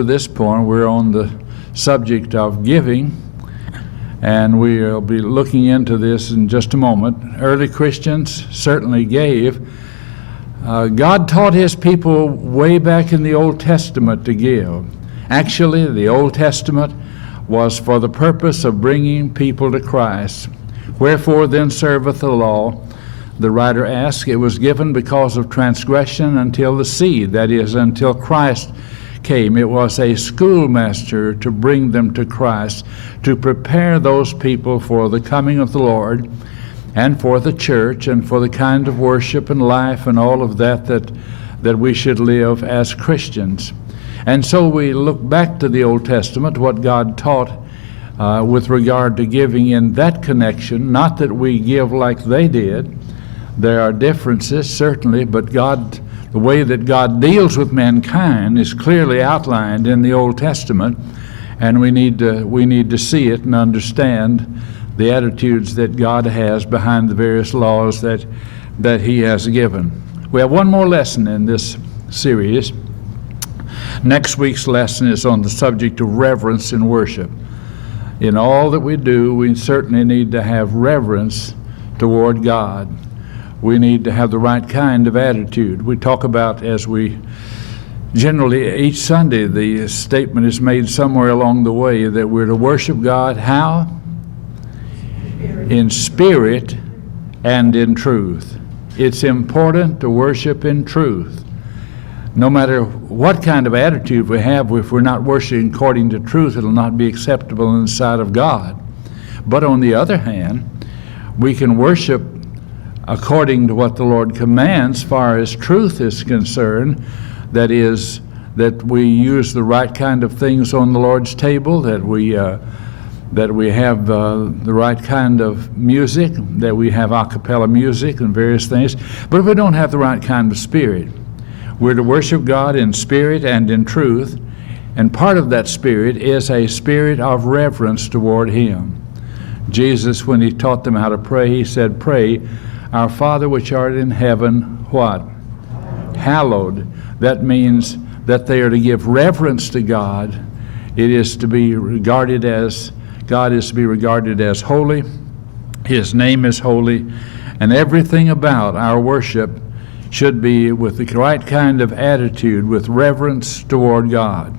At this point, we're on the subject of giving, and we'll be looking into this in just a moment. Early Christians certainly gave. God taught his people way back in the Old Testament to give. Actually, the Old Testament was for the purpose of bringing people to Christ. Wherefore then serveth the law? The writer asks, it was given because of transgression until the seed, that is, until Christ came. It was a schoolmaster to bring them to Christ, to prepare those people for the coming of the Lord and for the church and for the kind of worship and life and all of that we should live as Christians. And so we look back to the Old Testament, what God taught with regard to giving in that connection. Not that we give like they did. There are differences, certainly, but God, the way that God deals with mankind is clearly outlined in the Old Testament, and we need to see it and understand the attitudes that God has behind the various laws that he has given. We have one more lesson in this series. Next week's lesson is on the subject of reverence in worship. In all that we do, we certainly need to have reverence toward God. We need to have the right kind of attitude. We talk about, as we generally, each Sunday, the statement is made somewhere along the way that we're to worship God, how? In spirit and in truth. It's important to worship in truth. No matter what kind of attitude we have, if we're not worshiping according to truth, it'll not be acceptable in the sight of God. But on the other hand, we can worship according to what the Lord commands, far as truth is concerned. That is, that we use the right kind of things on the Lord's table, that we have the right kind of music, that we have a cappella music and various things. But if we don't have the right kind of spirit, we're to worship God in spirit and in truth, and part of that spirit is a spirit of reverence toward him. Jesus, when he taught them how to pray, he said, pray, our Father which art in heaven, what? Hallowed. That means that they are to give reverence to God. It is to be regarded as, God is to be regarded as holy. His name is holy. And everything about our worship should be with the right kind of attitude, with reverence toward God.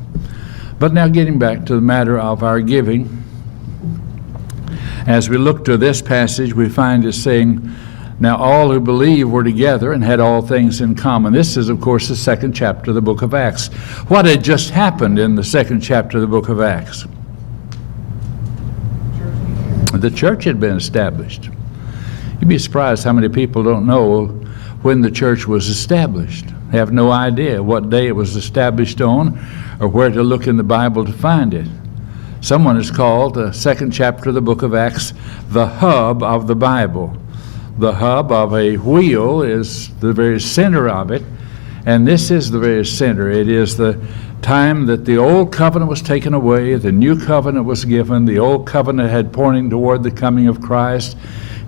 But now getting back to the matter of our giving, as we look to this passage, we find it saying, now all who believe were together and had all things in common. This is, of course, the second chapter of the book of Acts. What had just happened in the second chapter of the book of Acts? The church had been established. You'd be surprised how many people don't know when the church was established. They have no idea what day it was established on or where to look in the Bible to find it. Someone has called the second chapter of the book of Acts the hub of the Bible. The hub of a wheel is the very center of it, and this is the very center. It is the time that the old covenant was taken away, the new covenant was given. The old covenant had pointing toward the coming of Christ,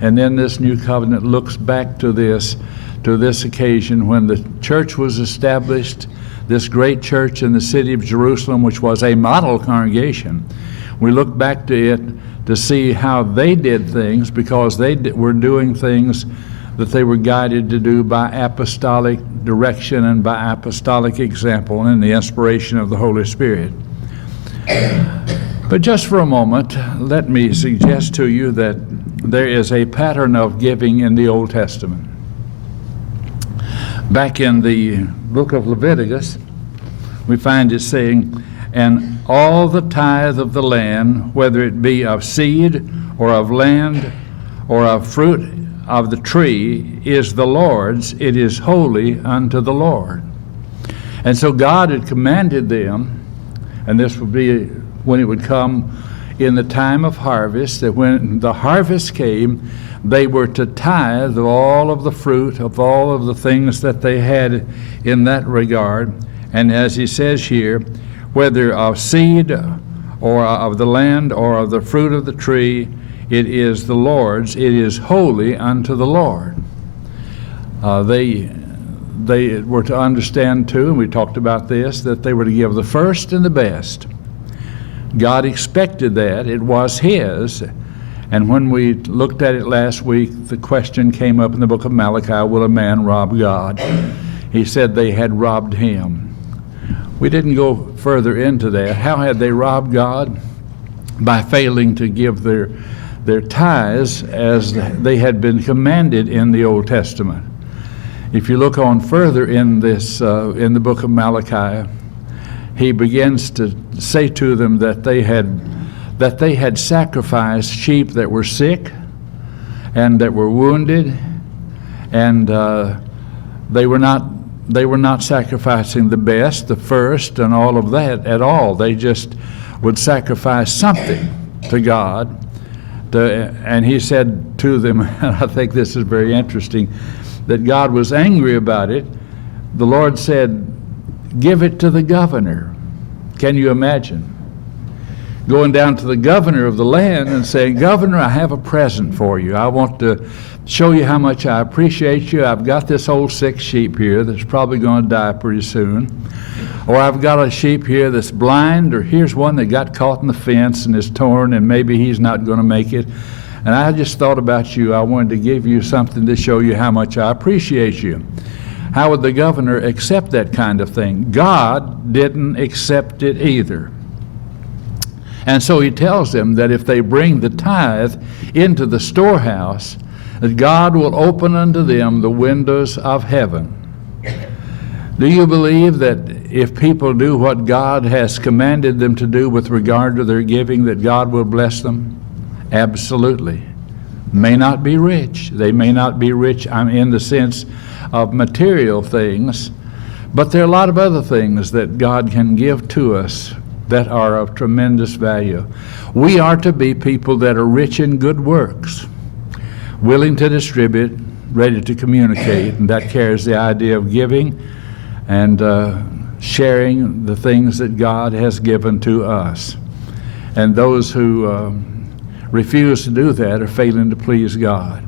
and then this new covenant looks back to this occasion when the church was established, this great church in the city of Jerusalem, which was a model congregation. We look back to it to see how they did things, because they were doing things that they were guided to do by apostolic direction and by apostolic example and the inspiration of the Holy Spirit. But just for a moment, let me suggest to you that there is a pattern of giving in the Old Testament. Back in the book of Leviticus, we find it saying, and all the tithe of the land, whether it be of seed or of land or of fruit of the tree, is the Lord's. It is holy unto the Lord. And so God had commanded them, and this would be when it would come in the time of harvest, that when the harvest came, they were to tithe of all of the fruit, of all of the things that they had in that regard. And as he says here, whether of seed or of the land or of the fruit of the tree, it is the Lord's. It is holy unto the Lord. they were to understand too, and we talked about this, that they were to give the first and the best. God expected that. It was His. And when we looked at it last week, the question came up in the book of Malachi, will a man rob God? He said they had robbed Him. We didn't go further into that. How had they robbed God? By failing to give their tithes as they had been commanded in the Old Testament. If you look on further in this, in the book of Malachi, he begins to say to them that they had sacrificed sheep that were sick and that were wounded, and they were not sacrificing the best, the first, and all of that at all. They just would sacrifice something to God. And he said to them, and I think this is very interesting, that God was angry about it. The Lord said, give it to the governor. Can you imagine? Going down to the governor of the land and saying, Governor, I have a present for you. I want to show you how much I appreciate you. I've got this old sick sheep here that's probably going to die pretty soon. Or I've got a sheep here that's blind, or here's one that got caught in the fence and is torn, and maybe he's not going to make it. And I just thought about you. I wanted to give you something to show you how much I appreciate you. How would the governor accept that kind of thing? God didn't accept it either. And so he tells them that if they bring the tithe into the storehouse, that God will open unto them the windows of heaven. Do you believe that if people do what God has commanded them to do with regard to their giving, that God will bless them? Absolutely. May not be rich. They may not be rich in the sense of material things, but there are a lot of other things that God can give to us that are of tremendous value. We are to be people that are rich in good works, willing to distribute, ready to communicate, and that carries the idea of giving and sharing the things that God has given to us. And those who refuse to do that are failing to please God.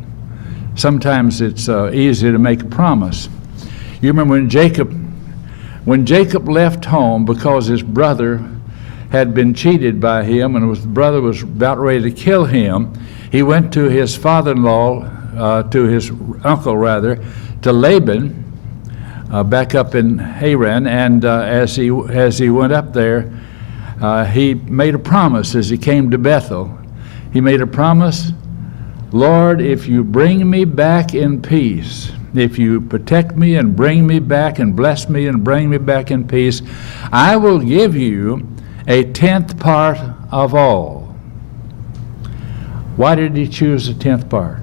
Sometimes it's easy to make a promise. You remember when Jacob left home because his brother had been cheated by him and his brother was about ready to kill him, he went to his father-in-law, to his uncle rather, to Laban, back up in Haran, and as he went up there, he made a promise as he came to Bethel. He made a promise, Lord, if you bring me back in peace, if you protect me and bring me back and bless me and bring me back in peace, I will give you a 10th part of all. Why did he choose a 10th part?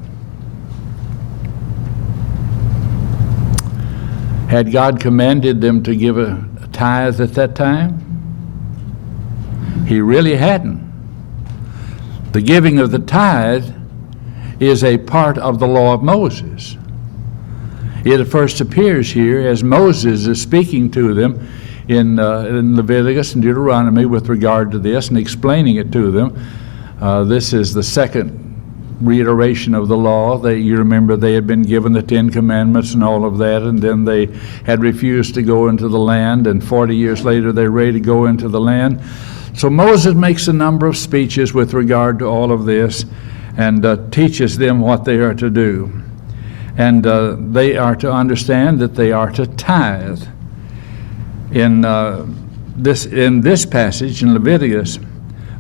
Had God commanded them to give a tithe at that time? He really hadn't. The giving of the tithe is a part of the law of Moses. It first appears here as Moses is speaking to them in Leviticus and Deuteronomy with regard to this and explaining it to them. This is the second reiteration of the law. You remember they had been given the 10 Commandments and all of that, and then they had refused to go into the land, and 40 years later they're ready to go into the land. So Moses makes a number of speeches with regard to all of this and teaches them what they are to do. And they are to understand that they are to tithe. In this passage in Leviticus,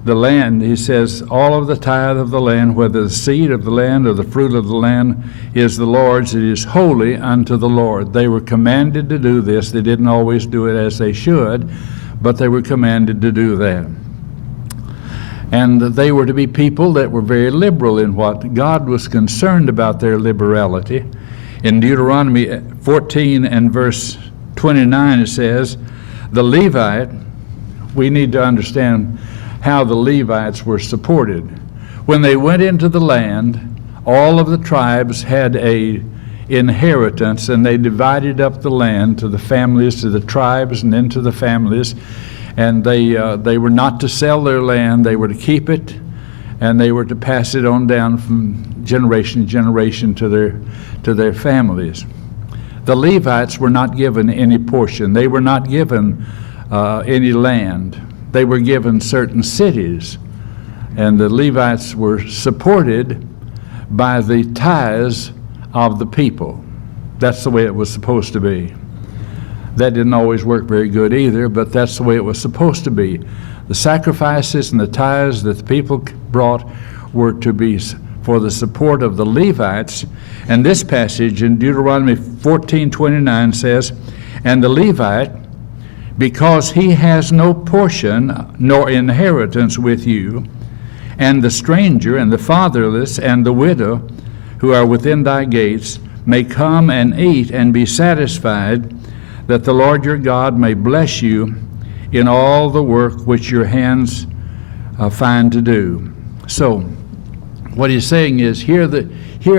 the land, he says, all of the tithe of the land, whether the seed of the land or the fruit of the land is the Lord's, it is holy unto the Lord. They were commanded to do this. They didn't always do it as they should, but they were commanded to do that. And they were to be people that were very liberal in what God was concerned about their liberality. In Deuteronomy 14 and verse 29 it says, the Levite, we need to understand how the Levites were supported. When they went into the land, all of the tribes had a inheritance, and they divided up the land to the families, to the tribes, and then to the families. And they were not to sell their land, they were to keep it, and they were to pass it on down from generation to generation to their families. The Levites were not given any portion. They were not given any land. They were given certain cities. And the Levites were supported by the tithes of the people. That's the way it was supposed to be. That didn't always work very good either, but that's the way it was supposed to be. The sacrifices and the tithes that the people brought were to be for the support of the Levites. And this passage in Deuteronomy 14:29 says, "And the Levite, because he has no portion nor inheritance with you, and the stranger and the fatherless and the widow who are within thy gates may come and eat and be satisfied, that the Lord your God may bless you in all the work which your hands find to do." So what he's saying is here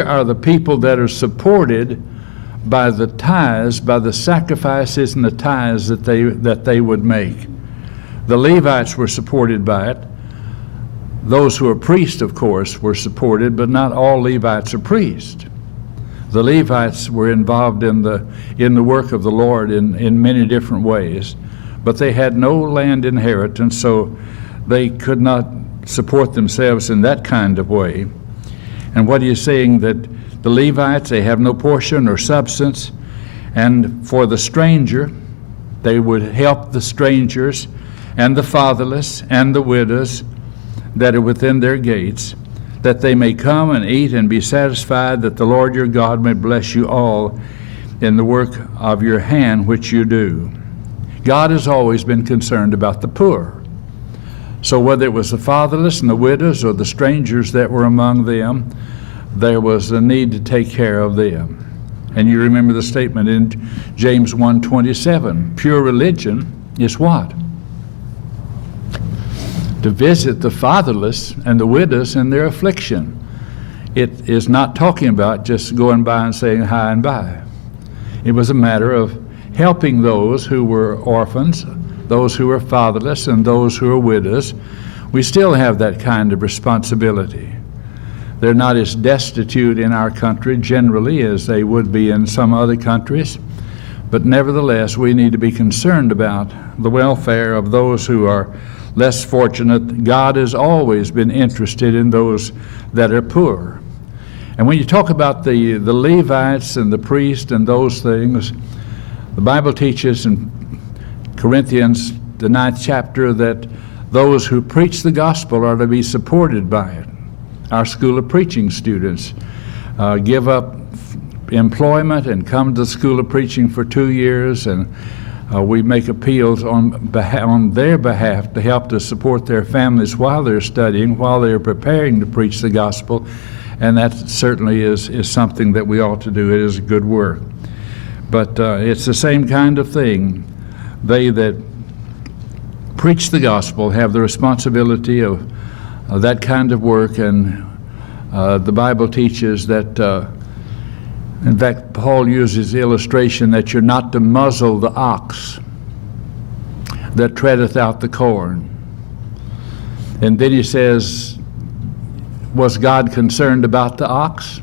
are the people that are supported by the tithes, by the sacrifices and the tithes that they would make. The Levites were supported by it. Those who are priests, of course, were supported, but not all Levites are priests. The Levites were involved in the work of the Lord in many different ways, but they had no land inheritance, so they could not support themselves in that kind of way. And what he is saying, that the Levites, they have no portion or substance, and for the stranger, they would help the strangers and the fatherless and the widows that are within their gates, that they may come and eat and be satisfied, that the Lord your God may bless you all in the work of your hand which you do. God has always been concerned about the poor. So whether it was the fatherless and the widows or the strangers that were among them, there was a need to take care of them. And you remember the statement in James 1:27, pure religion is what? To visit the fatherless and the widows in their affliction. It is not talking about just going by and saying hi and bye. It was a matter of helping those who were orphans, those who were fatherless, and those who are widows. We still have that kind of responsibility. They're not as destitute in our country generally as they would be in some other countries, but nevertheless we need to be concerned about the welfare of those who are less fortunate. God has always been interested in those that are poor. And when you talk about the Levites and the priests and those things, the Bible teaches in Corinthians, the 9th chapter, that those who preach the gospel are to be supported by it. Our School of Preaching students give up employment and come to the School of Preaching for 2 years, and we make appeals on their behalf to help to support their families while they're studying, while they're preparing to preach the gospel, and that certainly is something that we ought to do. It is good work. But it's the same kind of thing. They that preach the gospel have the responsibility of that kind of work, and the Bible teaches that, in fact, Paul uses the illustration that you're not to muzzle the ox that treadeth out the corn. And then he says, was God concerned about the ox?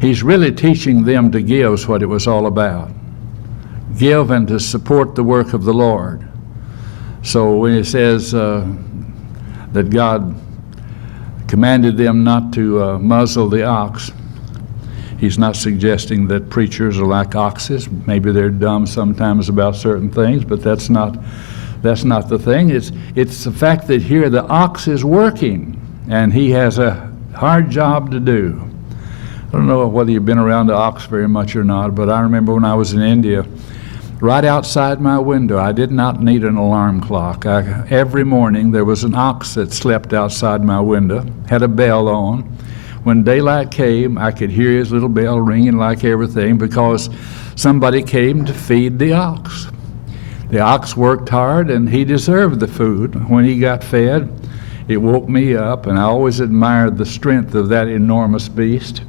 He's really teaching them to give is what it was all about. Give and to support the work of the Lord. So when he says that God commanded them not to muzzle the ox, he's not suggesting that preachers are like oxes. Maybe they're dumb sometimes about certain things, but that's not the thing. It's the fact that here the ox is working, and he has a hard job to do. I don't know whether you've been around the ox very much or not, but I remember when I was in India, right outside my window, I did not need an alarm clock. Every morning there was an ox that slept outside my window, had a bell on. When daylight came, I could hear his little bell ringing like everything, because somebody came to feed the ox. The ox worked hard, and he deserved the food. When he got fed, it woke me up, and I always admired the strength of that enormous beast.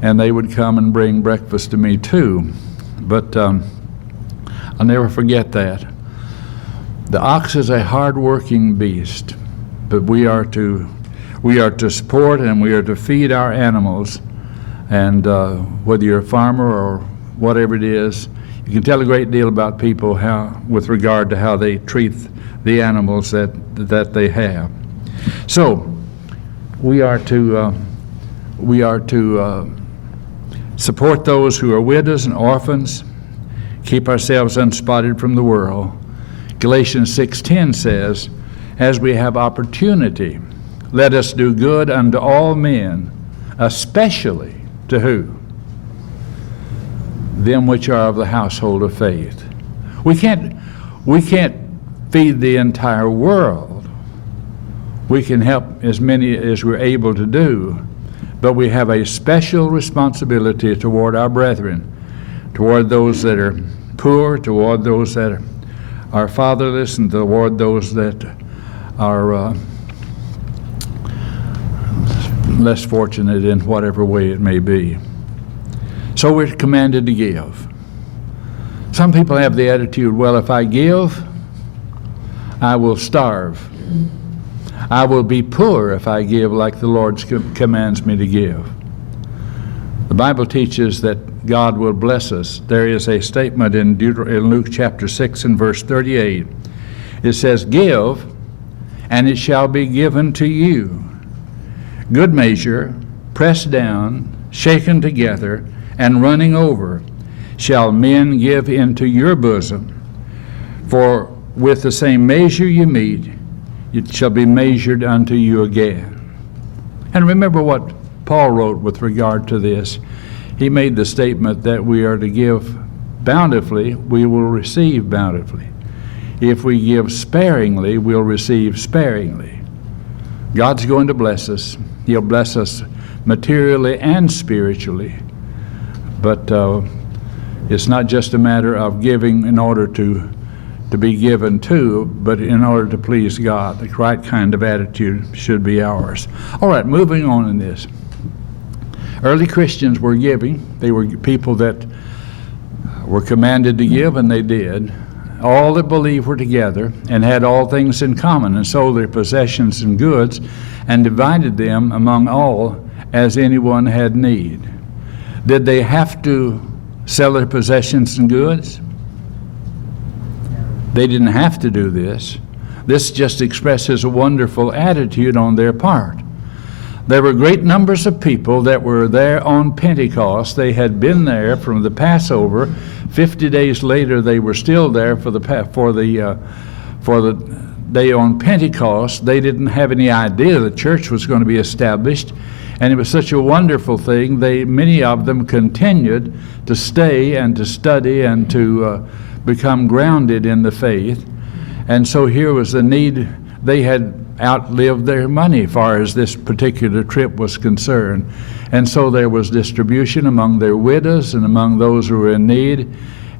And they would come and bring breakfast to me too. But I'll never forget that. The ox is a hard-working beast, but we are to support and we are to feed our animals. And whether you're a farmer or whatever it is. You can tell a great deal about people with regard to how they treat the animals that they have. So we are to support those who are widows and orphans, keep ourselves unspotted from the world. Galatians 6:10 says, as we have opportunity, let us do good unto all men, especially to who? Them which are of the household of faith. We can't feed the entire world. We can help as many as we're able to do, but we have a special responsibility toward our brethren, toward those that are poor, toward those that are fatherless, and toward those that are less fortunate in whatever way it may be. So we're commanded to give. Some people have the attitude, well, if I give, I will starve. I will be poor if I give like the Lord commands me to give. The Bible teaches that God will bless us. There is a statement in Luke chapter 6 and verse 38. It says, give, and it shall be given to you. Good measure, pressed down, shaken together, and running over, shall men give into your bosom. For with the same measure you meet, it shall be measured unto you again. And remember what Paul wrote with regard to this. He made the statement that we are to give bountifully, we will receive bountifully. If we give sparingly, we'll receive sparingly. God's going to bless us. He'll bless us materially and spiritually. But it's not just a matter of giving in order to be given to, but in order to please God. The right kind of attitude should be ours. All right, moving on in this. Early Christians were giving. They were people that were commanded to give, and they did. All that believed were together and had all things in common, and sold their possessions and goods, and divided them among all as anyone had need. Did they have to sell their possessions and goods? They didn't have to do this. This just expresses a wonderful attitude on their part. There were great numbers of people that were there on Pentecost. They had been there from the Passover. 50 days later, they were still there for the day on Pentecost. They didn't have any idea the church was going to be established, and it was such a wonderful thing. Many of them continued to stay and to study and to become grounded in the faith. And so here was the need. They had outlived their money as far as this particular trip was concerned. And so there was distribution among their widows and among those who were in need.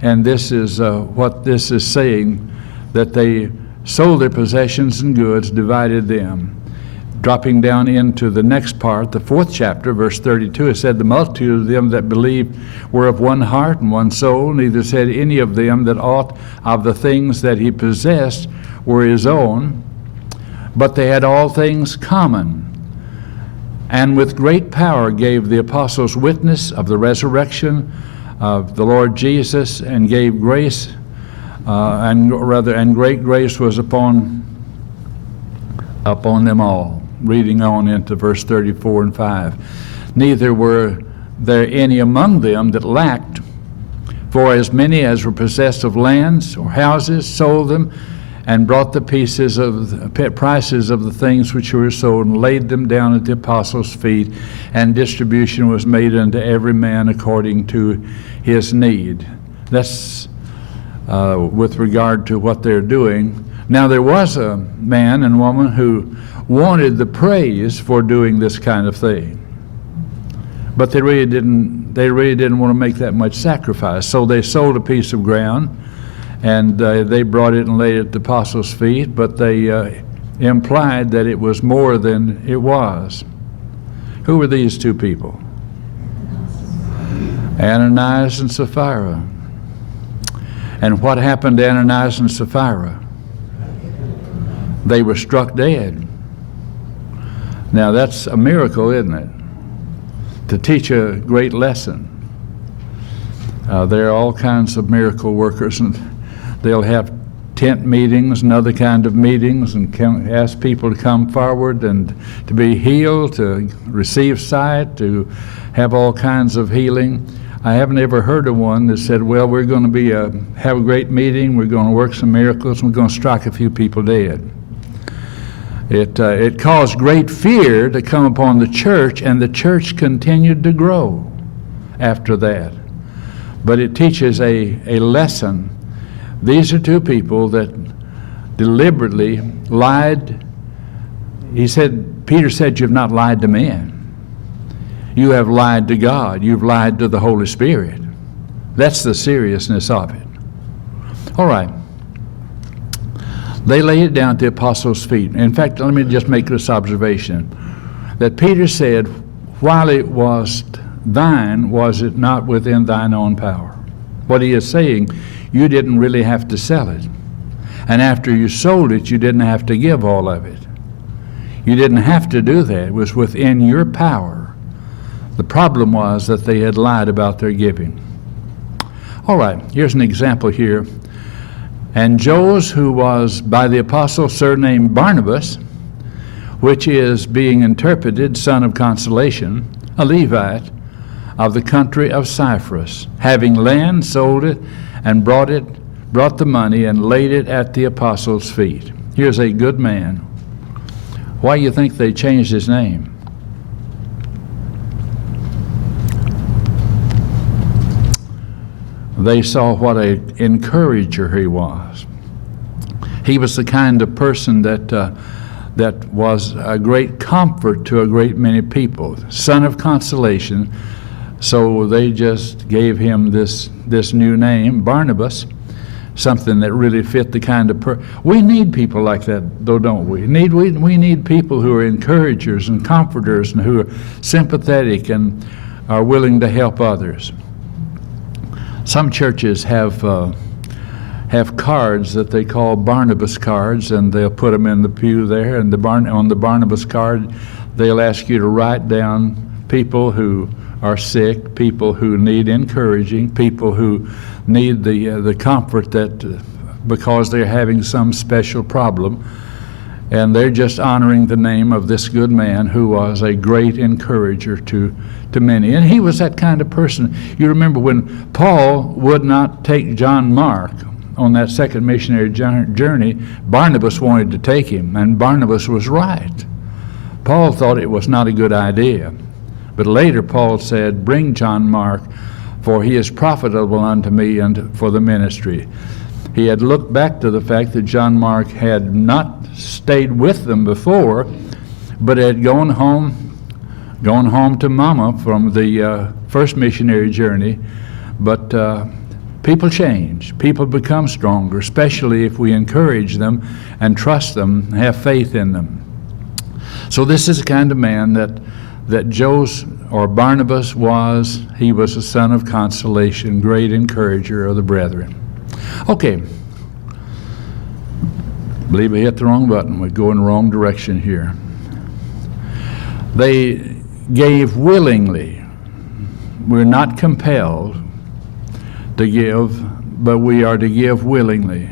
And this is what this is saying, that they sold their possessions and goods, divided them. Dropping down into the next part, the 4th chapter, verse 32, it said, the multitude of them that believed were of one heart and one soul. Neither said any of them that aught of the things that he possessed were his own, but they had all things common. And with great power gave the apostles witness of the resurrection of the Lord Jesus, and gave grace, and great grace was upon them all. Reading on into verse 34 and 5. Neither were there any among them that lacked, for as many as were possessed of lands or houses sold them, and brought the prices of the things which were sold, and laid them down at the apostles' feet, and distribution was made unto every man according to his need. That's with regard to what they're doing. Now there was a man and woman who wanted the praise for doing this kind of thing, but they really didn't want to make that much sacrifice. So they sold a piece of ground, and they brought it and laid it at the apostles' feet, but they implied that it was more than it was. Who were these two people? Ananias and Sapphira. And what happened to Ananias and Sapphira? They were struck dead. Now that's a miracle, isn't it? To teach a great lesson. There are all kinds of miracle workers, and they'll have tent meetings and other kind of meetings and ask people to come forward and to be healed, to receive sight, to have all kinds of healing. I haven't ever heard of one that said, well, we're going to have a great meeting, we're going to work some miracles, and we're going to strike a few people dead. It caused great fear to come upon the church, and the church continued to grow after that. But it teaches a lesson. These are two people that deliberately lied. Peter said, you've not lied to men. You have lied to God. You've lied to the Holy Spirit. That's the seriousness of it. All right. They laid it down at the apostles' feet. In fact, let me just make this observation, that Peter said, while it was thine, was it not within thine own power? What he is saying, you didn't really have to sell it. And after you sold it, you didn't have to give all of it. You didn't have to do that. It was within your power. The problem was that they had lied about their giving. All right, here's an example here. And Jos, who was by the apostle surnamed Barnabas, which is being interpreted son of consolation, a Levite of the country of Cyprus, having land, sold it, and brought the money and laid it at the apostles' feet. Here's a good man. Why do you think they changed his name? They saw what an encourager he was. He was the kind of person that was a great comfort to a great many people, son of consolation. So they just gave him this new name, Barnabas, something that really fit the kind of we need people like that, though, don't we? We need people who are encouragers and comforters and who are sympathetic and are willing to help others. Some churches have cards that they call Barnabas cards, and they'll put them in the pew there, and on the Barnabas card they'll ask you to write down people who are sick, people who need encouraging, people who need the comfort that because they're having some special problem, and they're just honoring the name of this good man who was a great encourager to many. And he was that kind of person. You remember when Paul would not take John Mark on that second missionary journey, Barnabas wanted to take him, and Barnabas was right. Paul thought it was not a good idea. But later Paul said, bring John Mark, for he is profitable unto me and for the ministry. He had looked back to the fact that John Mark had not stayed with them before, but had gone home to Mama from the first missionary journey. But people change. People become stronger, especially if we encourage them and trust them, have faith in them. So this is the kind of man that Jos or Barnabas was. He was a son of consolation, great encourager of the brethren. Okay. I believe I hit the wrong button. We're going the wrong direction here. They gave willingly. We're not compelled to give, but we are to give willingly.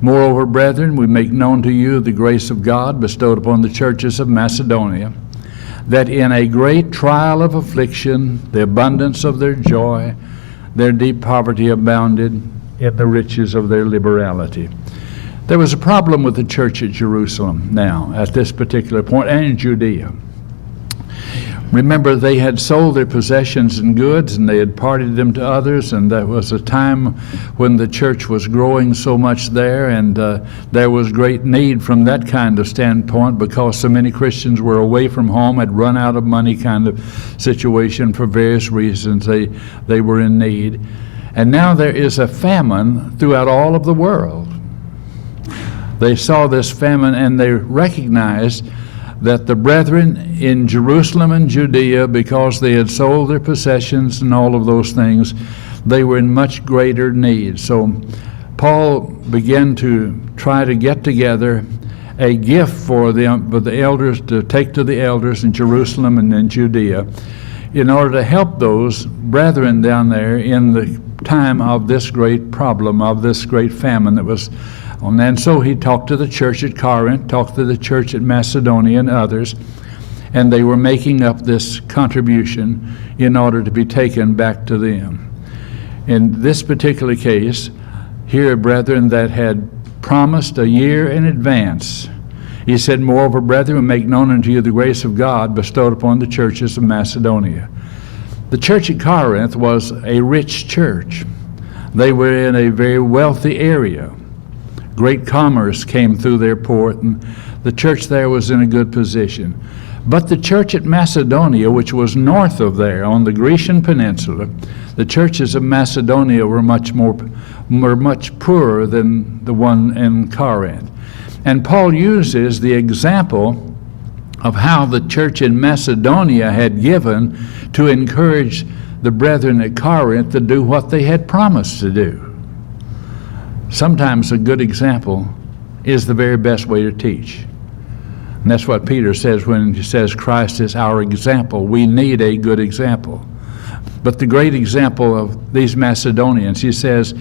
Moreover, brethren, we make known to you the grace of God bestowed upon the churches of Macedonia, that in a great trial of affliction, the abundance of their joy, their deep poverty abounded in the riches of their liberality. There was a problem with the church at Jerusalem now, at this particular point, and in Judea. Remember, they had sold their possessions and goods, and they had parted them to others, and there was a time when the church was growing so much there, and there was great need from that kind of standpoint, because so many Christians were away from home, had run out of money kind of situation for various reasons. They were in need. And now there is a famine throughout all of the world. They saw this famine, and they recognized that the brethren in Jerusalem and Judea, because they had sold their possessions and all of those things, they were in much greater need. So Paul began to try to get together a gift for the elders to take to the elders in Jerusalem and in Judea in order to help those brethren down there in the time of this great problem, of this great famine that was on. And so he talked to the church at Corinth, talked to the church at Macedonia and others, and they were making up this contribution in order to be taken back to them. In this particular case, here are brethren that had promised a year in advance. He said, "Moreover, brethren, make known unto you the grace of God bestowed upon the churches of Macedonia." The church at Corinth was a rich church. They were in a very wealthy area. Great commerce came through their port, and the church there was in a good position. But the church at Macedonia, which was north of there on the Grecian peninsula, the churches of Macedonia were much poorer than the one in Corinth. And Paul uses the example of how the church in Macedonia had given to encourage the brethren at Corinth to do what they had promised to do. Sometimes a good example is the very best way to teach. And that's what Peter says when he says Christ is our example. We need a good example. But the great example of these Macedonians, he says,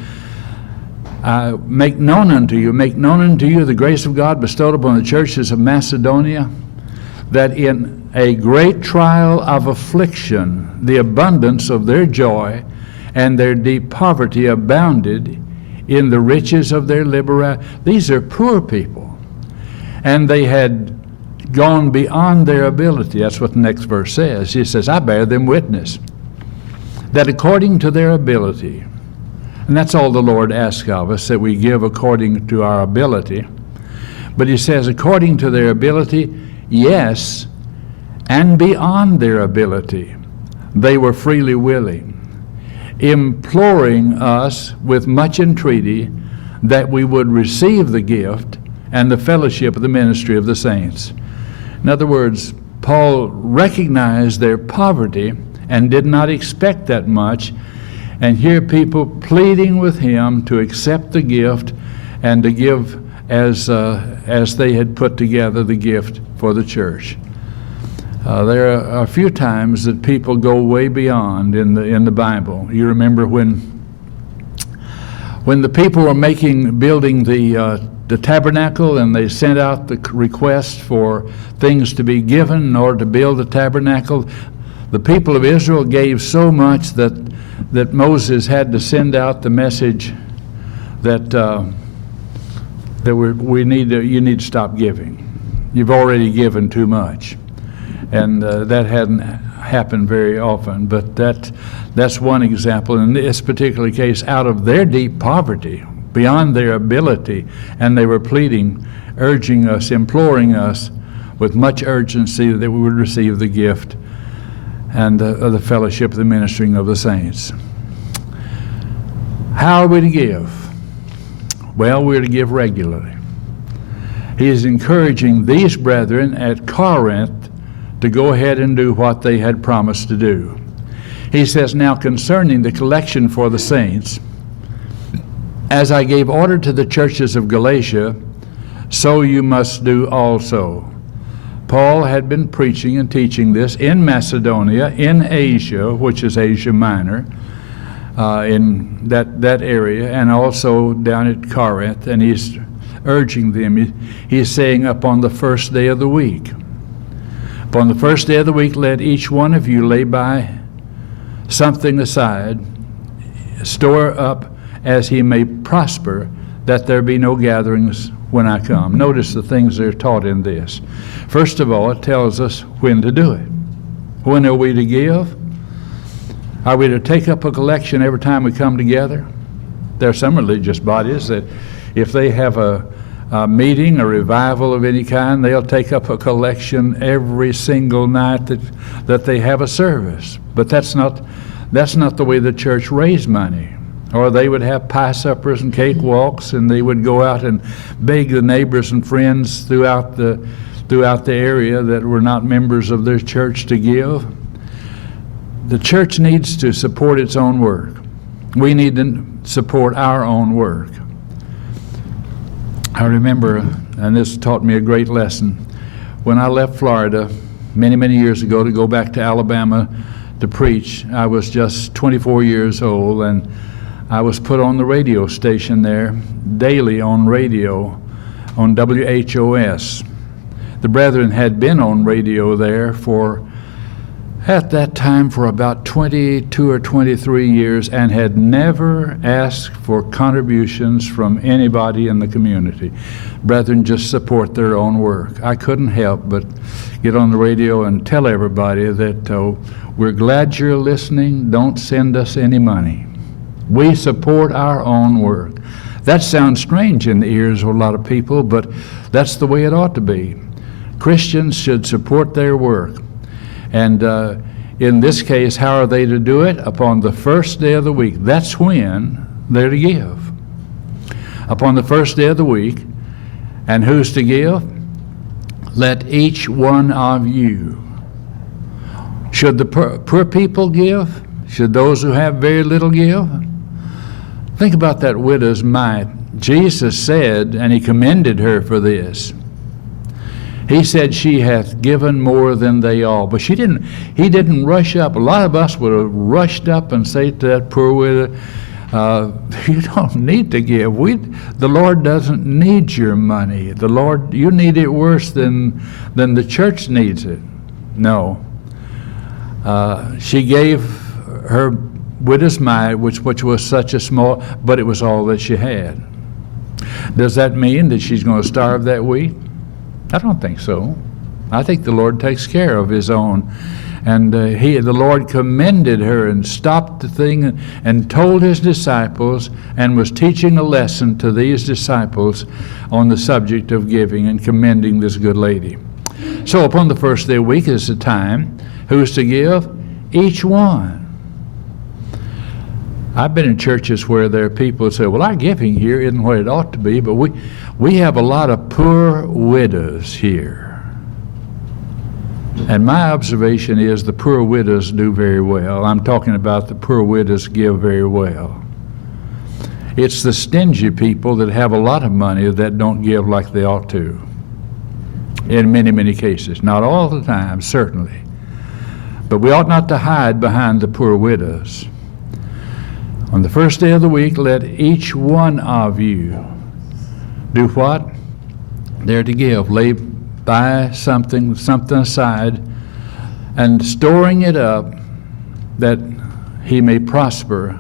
make known unto you the grace of God bestowed upon the churches of Macedonia, that in a great trial of affliction, the abundance of their joy and their deep poverty abounded in the riches of their liberality. These are poor people, and they had gone beyond their ability. That's what the next verse says. He says, I bear them witness, that according to their ability, and that's all the Lord asks of us, that we give according to our ability. But he says, according to their ability, yes, and beyond their ability, they were freely willing, imploring us with much entreaty that we would receive the gift and the fellowship of the ministry of the saints. In other words, Paul recognized their poverty and did not expect that much, and here people pleading with him to accept the gift and to give as they had put together the gift for the church. There are a few times that people go way beyond in the Bible. You remember when the people were building the tabernacle, and they sent out the request for things to be given in order to build the tabernacle. The people of Israel gave so much that Moses had to send out the message that you need to stop giving. You've already given too much. And that hadn't happened very often, but that's one example. In this particular case, out of their deep poverty, beyond their ability, and they were pleading, urging us, imploring us with much urgency that we would receive the gift and the fellowship of the ministering of the saints. How are we to give? Well, we're to give regularly. He is encouraging these brethren at Corinth to go ahead and do what they had promised to do. He says, now concerning the collection for the saints, as I gave order to the churches of Galatia, so you must do also. Paul had been preaching and teaching this in Macedonia, in Asia, which is Asia Minor, in that area, and also down at Corinth, and he's urging them. He's saying, upon the first day of the week, upon the first day of the week, let each one of you lay by something aside, store up as he may prosper, that there be no gatherings when I come. Notice the things that are taught in this. First of all, it tells us when to do it. When are we to give? Are we to take up a collection every time we come together? There are some religious bodies that if they have a meeting, a revival of any kind, they'll take up a collection every single night that they have a service. But that's not the way the church raised money. Or they would have pie suppers and cake walks, and they would go out and beg the neighbors and friends throughout the area that were not members of their church to give. The church needs to support its own work. We need to support our own work. I remember, and this taught me a great lesson, when I left Florida many, many years ago to go back to Alabama to preach. I was just 24 years old, and I was put on the radio station there, daily on radio, on WHOS. The brethren had been on radio there at that time for about 22 or 23 years and had never asked for contributions from anybody in the community. Brethren just support their own work. I couldn't help but get on the radio and tell everybody that we're glad you're listening. Don't send us any money. We support our own work. That sounds strange in the ears of a lot of people, but that's the way it ought to be. Christians should support their work. And in this case, how are they to do it? Upon the first day of the week. That's when they're to give. Upon the first day of the week. And who's to give? Let each one of you. Should the poor people give? Should those who have very little give? Think about that widow's mite. Jesus said, and he commended her for this. He said, she hath given more than they all. But he didn't rush up. A lot of us would have rushed up and say to that poor widow, you don't need to give. The Lord doesn't need your money. You need it worse than the church needs it. No. She gave her widow's mite, which was such a small, but it was all that she had. Does that mean that she's going to starve that week? I don't think so. I think the Lord takes care of his own. And the Lord commended her and stopped the thing and told his disciples and was teaching a lesson to these disciples on the subject of giving and commending this good lady. So upon the first day of the week is the time. Who's to give? Each one. I've been in churches where there are people who say, well, our giving here isn't what it ought to be, but we have a lot of poor widows here. And my observation is the poor widows do very well. I'm talking about the poor widows give very well. It's the stingy people that have a lot of money that don't give like they ought to. In many, many cases. Not all the time, certainly. But we ought not to hide behind the poor widows. On the first day of the week, let each one of you do what? They're to give. Lay by something aside, and storing it up that he may prosper,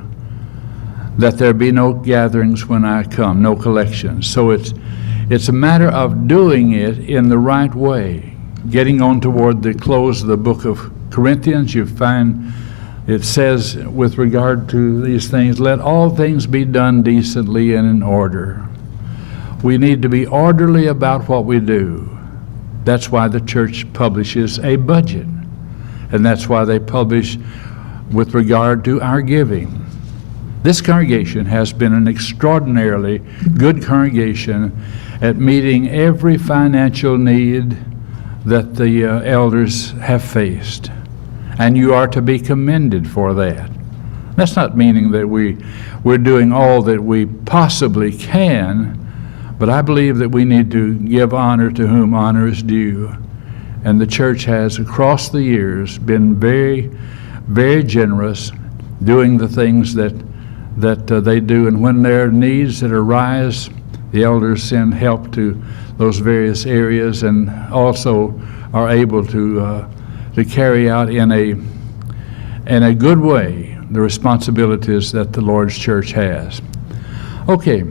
that there be no gatherings when I come, no collections. So it's a matter of doing it in the right way. Getting on toward the close of the book of Corinthians, you find it says with regard to these things, let all things be done decently and in order. We need to be orderly about what we do. That's why the church publishes a budget. And that's why they publish with regard to our giving. This congregation has been an extraordinarily good congregation at meeting every financial need that the elders have faced. And you are to be commended for that. That's not meaning that we're doing all that we possibly can, but I believe that we need to give honor to whom honor is due. And the church has, across the years, been very, very generous, doing the things that they do. And when there are needs that arise, the elders send help to those various areas and also are able to carry out in a good way the responsibilities that the Lord's church has. Okay.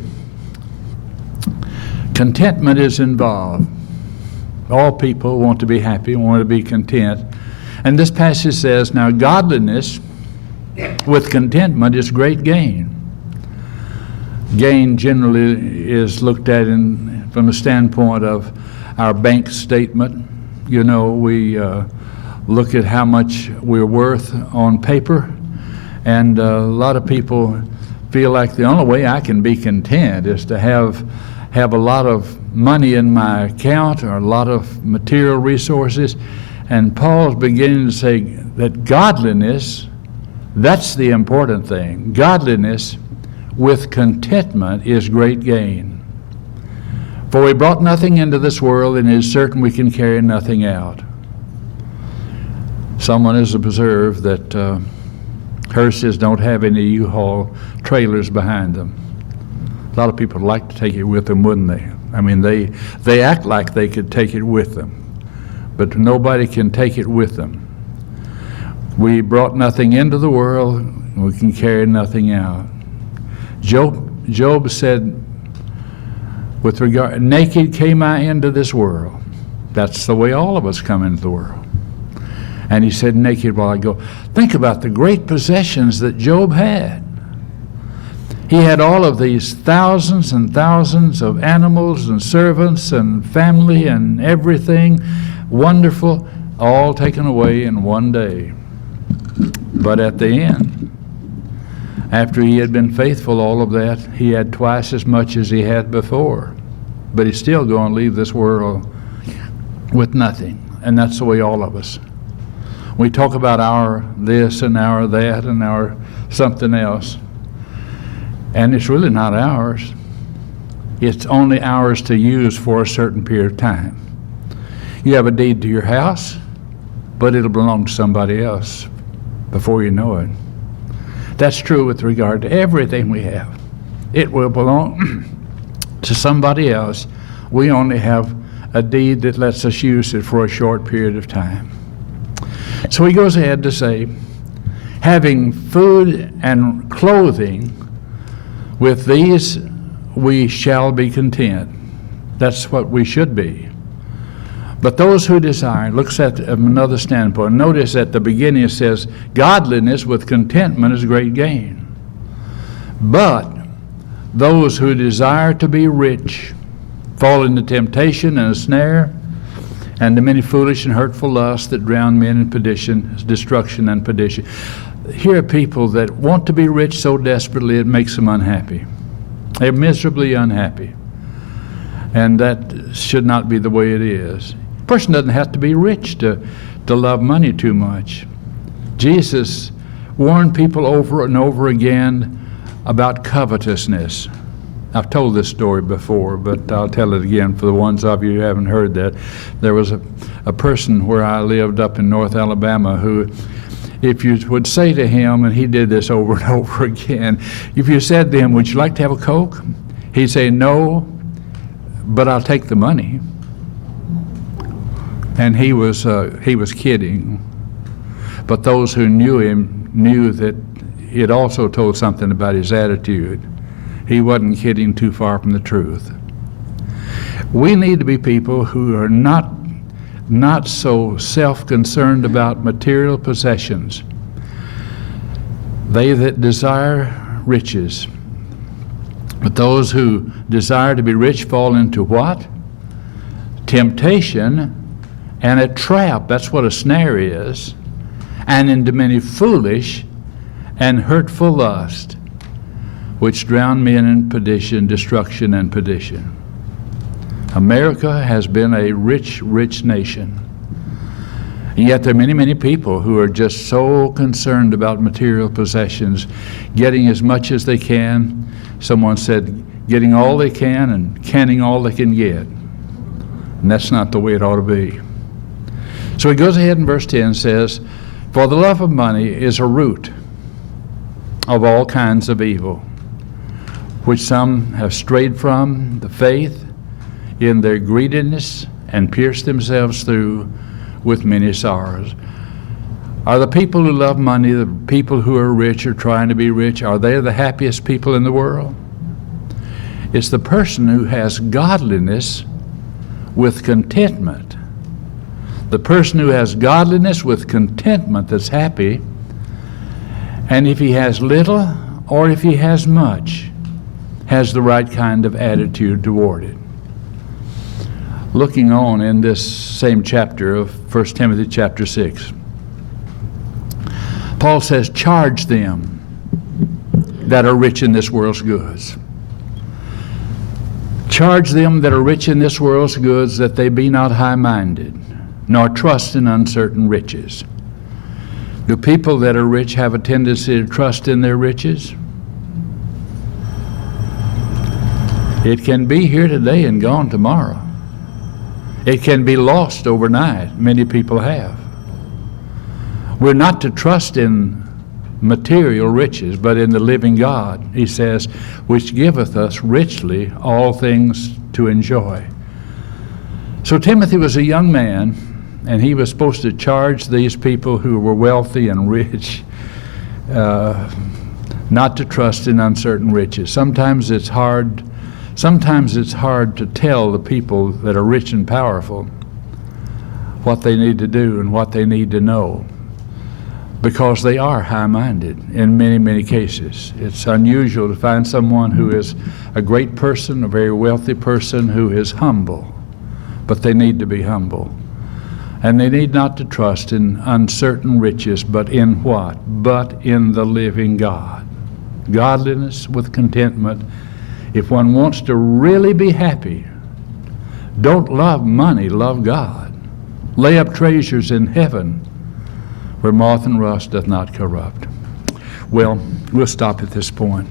Contentment is involved. All people want to be happy, want to be content. And this passage says, now godliness with contentment is great gain. Gain generally is looked at from the standpoint of our bank statement. You know, we look at how much we're worth on paper, and a lot of people feel like the only way I can be content is to have a lot of money in my account or a lot of material resources. And Paul's beginning to say that godliness, that's the important thing. Godliness with contentment is great gain. For we brought nothing into this world, and it is certain we can carry nothing out. Someone has observed that Hearses don't have any U-Haul trailers behind them. A lot of people like to take it with them, wouldn't they? I mean, they act like they could take it with them, but nobody can take it with them. We brought nothing into the world, and we can carry nothing out. Job said, with regard, naked came I into this world. That's the way all of us come into the world. And he said, naked while I go. Think about the great possessions that Job had. He had all of these thousands and thousands of animals and servants and family and everything wonderful, all taken away in one day. But at the end, after he had been faithful, all of that, he had twice as much as he had before. But he's still going to leave this world with nothing. And that's the way all of us. We talk about our this and our that and our something else. And it's really not ours. It's only ours to use for a certain period of time. You have a deed to your house, but it'll belong to somebody else before you know it. That's true with regard to everything we have. It will belong to somebody else. We only have a deed that lets us use it for a short period of time. So he goes ahead to say, having food and clothing, with these we shall be content. That's what we should be. But those who desire, looks at another standpoint. Notice at the beginning it says, godliness with contentment is great gain. But those who desire to be rich fall into temptation and a snare, and the many foolish and hurtful lusts that drown men in perdition, destruction and perdition. Here are people that want to be rich so desperately it makes them unhappy. They're miserably unhappy. And that should not be the way it is. A person doesn't have to be rich to love money too much. Jesus warned people over and over again about covetousness. I've told this story before, but I'll tell it again for the ones of you who haven't heard that. There was a person where I lived up in North Alabama who, if you would say to him, and he did this over and over again, if you said to him, would you like to have a Coke? He'd say, no, but I'll take the money. And he was kidding. But those who knew him knew that it also told something about his attitude. He wasn't kidding too far from the truth. We need to be people who are not so self-concerned about material possessions. They that desire riches. But those who desire to be rich fall into what? Temptation and a trap. That's what a snare is. And into many foolish and hurtful lust, which drown men in perdition, destruction, and perdition. America has been a rich, rich nation. And yet there are many, many people who are just so concerned about material possessions, getting as much as they can. Someone said, getting all they can and canning all they can get. And that's not the way it ought to be. So he goes ahead in verse 10 and says, for the love of money is a root of all kinds of evil, which some have strayed from the faith in their greediness and pierced themselves through with many sorrows. Are the people who love money, the people who are rich or trying to be rich, are they the happiest people in the world? It's the person who has godliness with contentment. The person who has godliness with contentment that's happy. And if he has little or if he has much, has the right kind of attitude toward it. Looking on in this same chapter of 1 Timothy chapter 6, Paul says, charge them that are rich in this world's goods. Charge them that are rich in this world's goods that they be not high-minded, nor trust in uncertain riches. Do people that are rich have a tendency to trust in their riches? It can be here today and gone tomorrow. It can be lost overnight. Many people have. We're not to trust in material riches, but in the living God. He says, which giveth us richly all things to enjoy. So Timothy was a young man, and he was supposed to charge these people who were wealthy and rich not to trust in uncertain riches. Sometimes it's hard to tell the people that are rich and powerful what they need to do and what they need to know, because they are high-minded in many, many cases. It's unusual to find someone who is a great person, a very wealthy person, who is humble, but they need to be humble. And they need not to trust in uncertain riches, but in what? But in the living God. Godliness with contentment. If one wants to really be happy, don't love money, love God. Lay up treasures in heaven, where moth and rust doth not corrupt. Well, we'll stop at this point,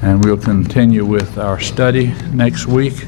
and we'll continue with our study next week.